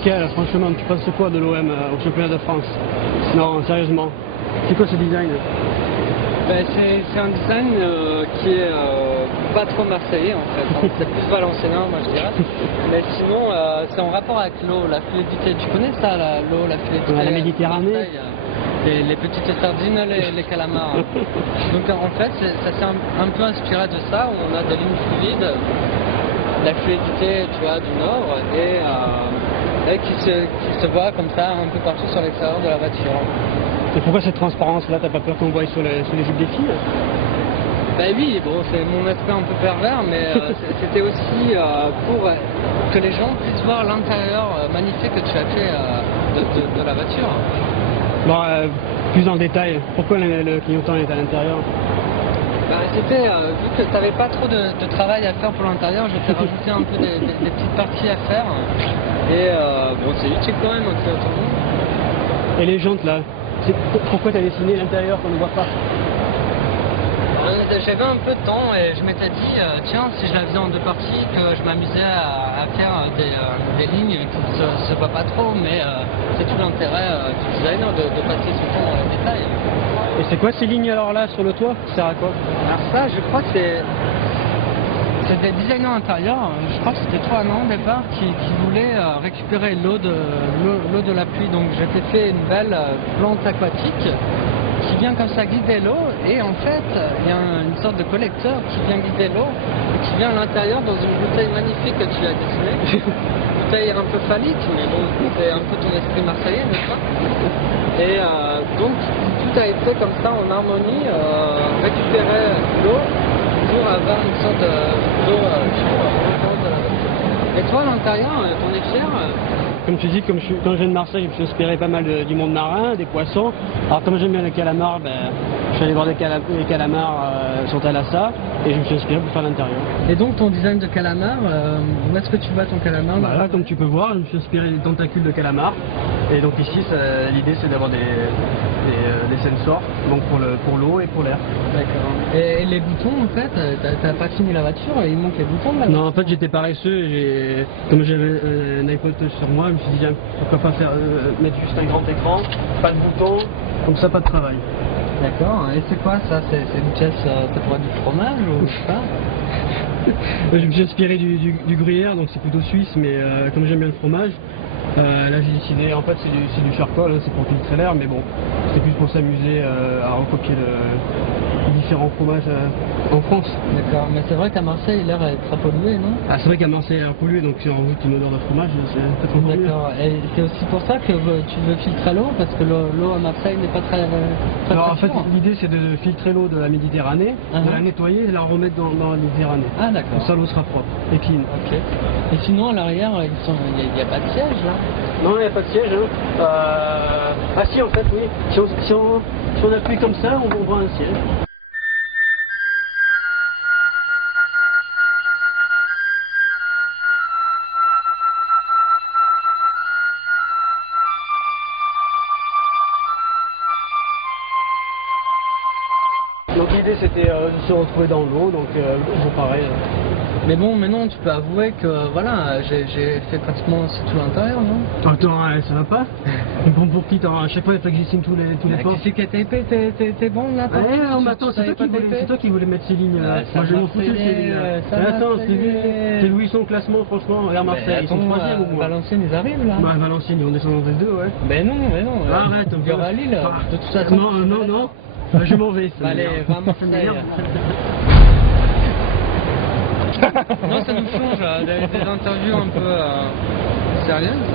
Michael, franchement, tu penses quoi de l'OM au championnat de France? Non, sérieusement. C'est quoi ce design? Ben, c'est un design qui est pas trop marseillais en fait, hein. C'est plus valenciennin moi je dirais. Mais sinon c'est en rapport avec l'eau, la fluidité. Tu connais ça, l'eau, la fluidité? La Méditerranée. Les petites sardines, les calamars. Donc en fait ça s'est un peu inspiré de ça, où on a des lignes fluides, la fluidité tu vois, du nord et qui se voit comme ça un peu partout sur l'extérieur de la voiture. Et pourquoi cette transparence-là? T'as pas peur qu'on voie sur les jupes des filles? Ben oui, bon, c'est mon aspect un peu pervers, mais c'était aussi pour que les gens puissent voir l'intérieur magnifique que tu as fait de la voiture. Bon, plus dans le détail, pourquoi le clignotant est à l'intérieur? Ben, c'était, vu que tu n'avais pas trop de travail à faire pour l'intérieur, je t'ai rajouté un peu des petites parties à faire. Et bon, c'est utile quand même, un clignotant. Et les jantes là? Pourquoi tu as dessiné l'intérieur qu'on ne voit pas? J'avais un peu de temps et je m'étais dit, tiens, si je la faisais en deux parties, que je m'amusais à faire des lignes qui ne se voient pas trop, mais c'est tout l'intérêt du designer de passer son temps dans les détails. Et c'est quoi ces lignes alors là sur le toit? Ça sert à quoi? Alors ça, je crois que c'est des designers intérieurs, je crois que c'était toi, non, au départ, qui voulaient récupérer l'eau de la pluie. Donc j'ai fait une belle plante aquatique qui vient comme ça guider l'eau, et en fait il y a une sorte de collecteur qui vient guider l'eau et qui vient à l'intérieur dans une bouteille magnifique que tu as dessinée. Une bouteille un peu phallique, mais bon, c'est un peu ton esprit marseillais, n'est-ce pas? Et donc tout a été comme ça en harmonie, récupérer l'eau pour avoir une sorte d'eau et toi, à l'intérieur, t'en es fier? Comme tu dis, quand je viens de Marseille, je me suis inspiré pas mal du monde marin, des poissons. Alors comme j'aime bien les calamars, je suis allé voir les calamars sur Thalassa et je me suis inspiré pour faire l'intérieur. Et donc ton design de calamar, où est-ce que tu vois ton calamar? Là, comme tu peux voir, je me suis inspiré des tentacules de calamar. Et donc ici, l'idée c'est d'avoir des sensors, donc pour l'eau et pour l'air. D'accord. Et les boutons, en fait, t'as pas fini la voiture, il manque les boutons là? Non, en fait j'étais paresseux et comme j'avais un iPod sur moi, je me suis dit pourquoi pas mettre juste un grand écran, pas de boutons, comme ça pas de travail. D'accord, et c'est quoi ça? C'est une pièce, ça pourrait être du fromage ou je sais pas? Je me suis inspiré du gruyère, donc c'est plutôt suisse, mais comme j'aime bien le fromage, là j'ai décidé, en fait c'est du charcoal, c'est pour filtrer l'air, mais bon, c'est plus pour s'amuser à recopier différents fromages en France. D'accord, mais c'est vrai qu'à Marseille l'air est très pollué, non? Ah, c'est vrai qu'à Marseille l'air pollué, donc si on rajoute une odeur de fromage, c'est peut-être encore mieux. D'accord, et c'est aussi pour ça que tu veux filtrer l'eau, parce que l'eau à Marseille n'est pas très Alors en fait l'idée c'est de filtrer l'eau de la Méditerranée, de la nettoyer et la remettre dans la Méditerranée. Ah d'accord. Comme ça l'eau sera propre et clean. Ok. Et sinon à l'arrière, il n'y a pas de siège là? Non, il n'y a pas de siège. Hein. Ah si, en fait, oui. Si on appuie comme ça, on voit un siège. Donc l'idée c'était de se retrouver dans l'eau, donc bon, pareil. Mais bon, maintenant tu peux avouer que voilà, j'ai fait pratiquement tout l'intérieur, non? Attends, ça va pas? Pour qui? À chaque fois il faut que j'estime tous les ports. Qui c'est qui a tapé? T'es bon là? Ouais, non, mais attends, c'est toi qui voulais mettre ces lignes là. Moi je m'en foutais ces lignes là. Attends, c'est Louis son classement, franchement, regarde Marseille, ils sont troisième ou moi? Valenciennes, ils arrivent là? Bah Valenciennes, ils vont descendre des deux, ouais. Mais non. Arrête, on verra à Lille. De toute façon. Non. Je m'en vais. Allez, va à Marseille. Non, ça nous change, des interviews un peu sérieuses.